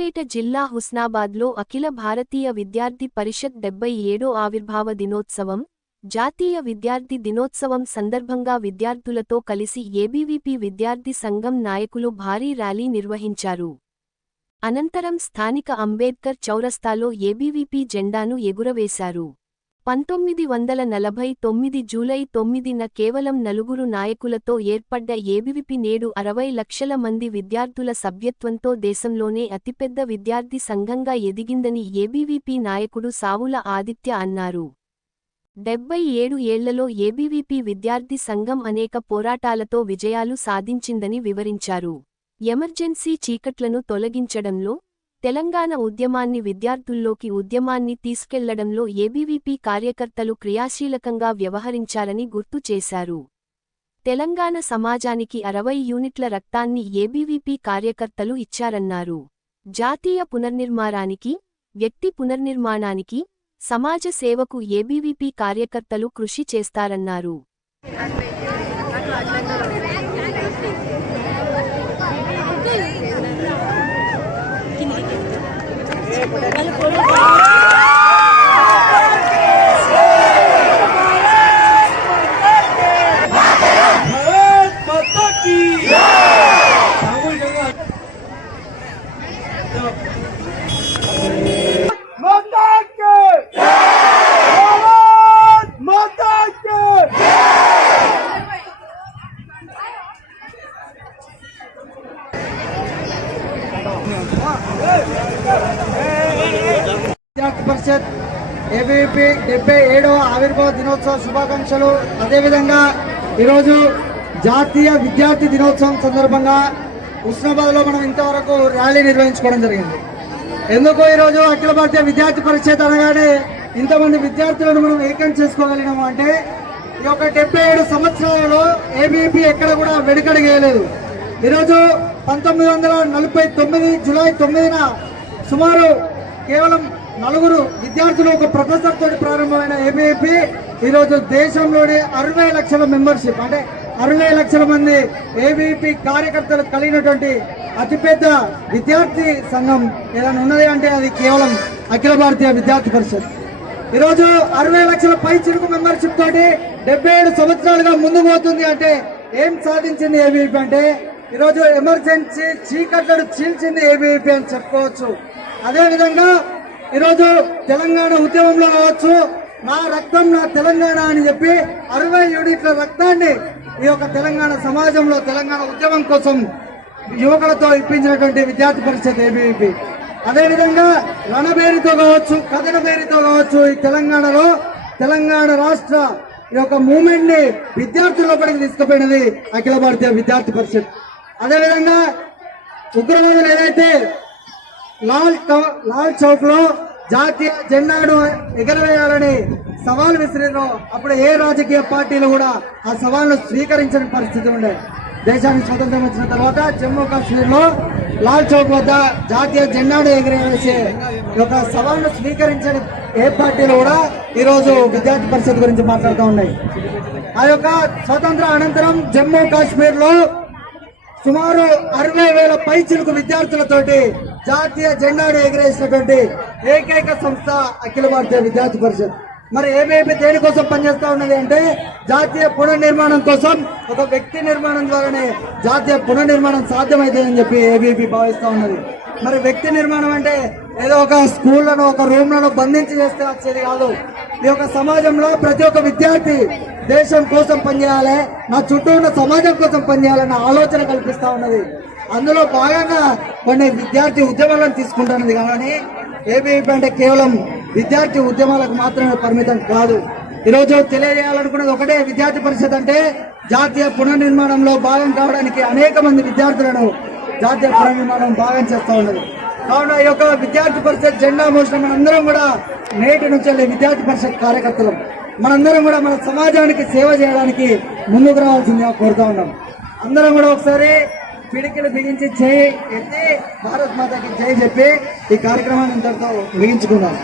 సూర్యాపేట జిల్లా హుస్నాబాద్లో అఖిల భారతీయ విద్యార్థి పరిషత్ 77వ ఆవిర్భావ దినోత్సవం, జాతీయ విద్యార్థి దినోత్సవం సందర్భంగా విద్యార్థులతో కలిసి ఏబీవీపీ విద్యార్థి సంఘం నాయకులు భారీ ర్యాలీ నిర్వహించారు. అనంతరం స్థానిక అంబేద్కర్ చౌరస్తాలో ఏబీవీపీ జెండాను ఎగురవేశారు. 1949 జూలై 9న కేవలం 4 నాయకులతో ఏర్పడ్డ ఏబీవీపీ నేడు 60 లక్షల మంది విద్యార్థుల సభ్యత్వంతో దేశంలోనే అతిపెద్ద విద్యార్థి సంఘంగా ఎదిగిందని ఏబీవీపీ నాయకుడు సావుల ఆదిత్య అన్నారు. 77 ఏళ్లలో ఏబీవీపీ విద్యార్థి సంఘం అనేక పోరాటాలతో విజయాలు సాధించిందని వివరించారు. ఎమర్జెన్సీ చీకట్లను తొలగించడంలో, తెలంగాణ ఉద్యమాన్ని విద్యార్థుల్లోకి ఉద్యమాన్ని తీసుకెళ్లడంలో ఏబీవీపీ కార్యకర్తలు క్రియాశీలకంగా వ్యవహరించారని గుర్తు చేశారు. తెలంగాణ సమాజానికి 60 యూనిట్ల రక్తాన్ని ఏబీవీపీ కార్యకర్తలు ఇచ్చారన్నారు. జాతీయ పునర్నిర్మాణానికి, వ్యక్తి పునర్నిర్మాణానికి, సమాజ సేవకు ఏబీవీపీ కార్యకర్తలు కృషి చేస్తారన్నారు. విద్యార్థి పరిషత్ ఏబీవీపీ 77వ ఆవిర్భావ దినోత్సవ శుభాకాంక్షలు. అదేవిధంగా ఈరోజు జాతీయ విద్యార్థి దినోత్సవం సందర్భంగా హుస్నాబాద్లో మనం ఇంతవరకు ర్యాలీ నిర్వహించుకోవడం జరిగింది. ఎందుకు ఈరోజు అఖిల భారతీయ విద్యార్థి పరిషత్ అనగానే ఇంతమంది విద్యార్థులను మనం ఏకం చేసుకోగలిగినాము అంటే ఈ యొక్క 77 సంవత్సరాలలో ఏబీవీపీ ఎక్కడ కూడా వెనుకడుగేయలేదు. ఈరోజు 1949 జూలై 9న సుమారు కేవలం 4 విద్యార్థులు ఒక ప్రొఫెసర్ తోటి ప్రారంభమైన ఏబీవీపీ ఈరోజు దేశంలోనే 60 లక్షల మెంబర్షిప్ అంటే 60 లక్షల మంది ఏబీవీపీ కార్యకర్తలు కలిగినటువంటి అతిపెద్ద విద్యార్థి సంఘం ఏదైనా ఉన్నది అంటే అది కేవలం అఖిల భారతీయ విద్యార్థి పరిషత్. ఈరోజు 60 లక్షల పై చిరుకు మెంబర్షిప్ తోటి 77 సంవత్సరాలుగా ముందుకు పోతుంది అంటే ఏం సాధించింది ఏబీవీపీ అంటే ఈరోజు ఎమర్జెన్సీ చీకట్లను చీల్చింది ఏబీవీపీ అని చెప్పుకోవచ్చు. అదేవిధంగా ఈరోజు తెలంగాణ ఉద్యమంలో కావచ్చు, నా రక్తం నా తెలంగాణ అని చెప్పి 60 యూనిట్ల రక్తాన్ని ఈ యొక్క తెలంగాణ సమాజంలో తెలంగాణ ఉద్యమం కోసం యువకులతో ఇప్పించినటువంటి విద్యార్థి పరిషత్ ఏబీవీపీ. అదేవిధంగా రణబేరితో కావచ్చు, కథన పేరుతో కావచ్చు, ఈ తెలంగాణలో తెలంగాణ రాష్ట్ర ఈ యొక్క మూవ్మెంట్ ని విద్యార్థుల్లోపలికి తీసుకుపోయినది అఖిల భారతీయ విద్యార్థి పరిషత్. అదేవిధంగా ఉగ్రవాదులు ఏదైతే లాల్ చౌక్ లో జాతీయ జెండాను ఎగరవేయాలని సవాల్ విసిరినో అప్పుడు ఏ రాజకీయ పార్టీలు కూడా ఆ సవాల్ను స్వీకరించని పరిస్థితి ఉండే. దేశానికి స్వతంత్రం వచ్చిన తర్వాత జమ్మూ కాశ్మీర్ లో లాల్ చౌక్ వద్ద జాతీయ జెండాను ఎగరవేసే ఒక సవాల్ను స్వీకరించని ఏ పార్టీలు కూడా ఈరోజు విద్యార్థి పరిషత్ గురించి మాట్లాడుతూ ఉన్నాయి. ఆ యొక్క స్వతంత్ర అనంతరం జమ్మూ కాశ్మీర్ లో సుమారు 60,000 పైచిలుకు విద్యార్థులతోటి జాతీయ జెండాను ఎగరేసినటువంటి ఏకైక సంస్థ అఖిల భారతీయ విద్యార్థి పరిషత్. మరి ఏబీవీపీ దేనికోసం పనిచేస్తా ఉన్నది అంటే జాతీయ పునర్నిర్మాణం కోసం, ఒక వ్యక్తి నిర్మాణం ద్వారానే జాతీయ పునర్నిర్మాణం సాధ్యమవుతుందని చెప్పి ఏబీవీపీ భావిస్తా ఉన్నది. మరి వ్యక్తి నిర్మాణం అంటే ఏదో ఒక స్కూళ్లను ఒక రూమ్లను బంధించి చేస్తే వచ్చేది కాదు. ఈ యొక్క సమాజంలో ప్రతి ఒక్క విద్యార్థి దేశం కోసం పనిచేయాలి, నా చుట్టూ ఉన్న సమాజం కోసం పనిచేయాలన్న ఆలోచన కల్పిస్తా ఉన్నది. అందులో భాగంగా కొన్ని విద్యార్థి ఉద్యమాలను తీసుకుంటున్నది. కానీ ఏబీవీపీ అంటే కేవలం విద్యార్థి ఉద్యమాలకు మాత్రమే పరిమితం కాదు. ఈరోజు తెలియజేయాలనుకున్నది ఒకటే, విద్యార్థి పరిషత్ అంటే జాతీయ పునర్నిర్మాణంలో భాగం కావడానికి అనేక మంది విద్యార్థులను జాతీయ పునర్నిర్మాణం భాగం చేస్తూ ఉన్నది. కావున ఈ యొక్క విద్యార్థి పరిషత్ జెండా మోసిన మనందరం కూడా నేటి నుంచి విద్యార్థి పరిషత్ కార్యకర్తలు మనందరం కూడా మన సమాజానికి సేవ చేయడానికి ముందుకు రావాల్సిందిగా కోరుతా ఉన్నాం. అందరం కూడా ఒకసారి పిడికిలు బిగించి చేయి ఎత్తి భారత్ మాతకి జై చెప్పి ఈ కార్యక్రమాన్ని ఇంతటితో ముగించుకుందాం.